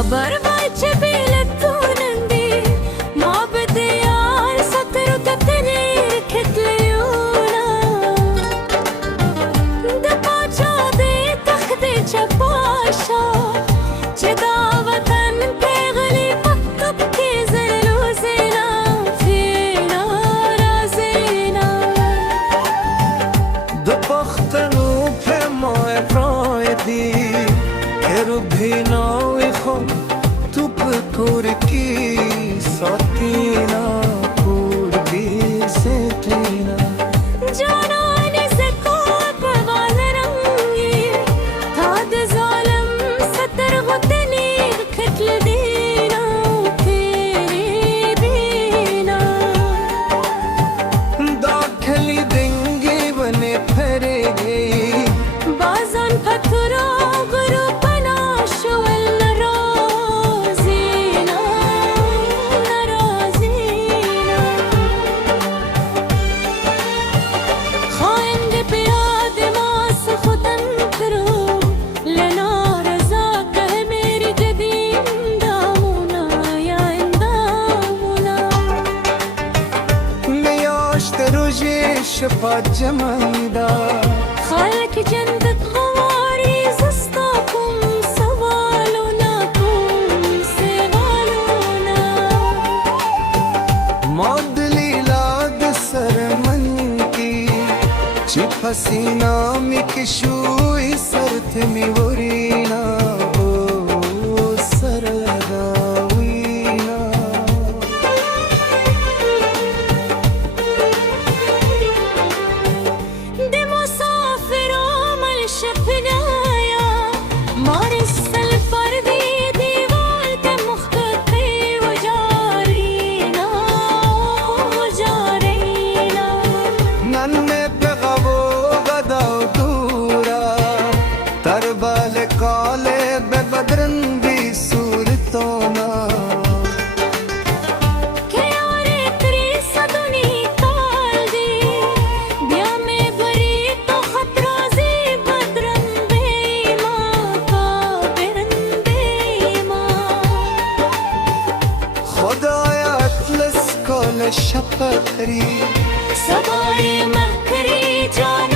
خبر بايتش بيلتونندي ما بدي يار سطر وتتني ركت ليونا دباچا دي تخدي چپاشا چدا وطن پیغلی مکتب کی زلو زینا فینا رازینا دبختنو پہ موے فرائدی Rubhinawi khom tup kurki satina kurki setina جاناني زكوت بغالرنگي تاد ظالم ستر غتني بكتل دينا وفيري بينا दाखली देंगे बने फरेगे بازان فترا غروبنا شوال نرازينا نرازينا خاين دي بياد ما سخطن کرو لنا رزاك ہے میری قدیم دامونا یا اندامونا میاشت روژه شفاعت جمعیدا خالك جندك غواري زستاكم سوالوناكم سوالونا मौदली लाद सरमन की चिपसीना में किशुई सरथ में वरीना ओ सरदावीना دي مسافر عمل شفنايا مارس الفردي دي والد مخططي وجارينا وجارينا नन्हे पे गवो गदाव दूरा तरबाल काले बे बदरन भी सूरतोना كياري تريس دوني قلبي بيامي بريتو خطرازي بدرن بيما كابرن بيما خدایا اطلس کل شپتری سباري مكري جان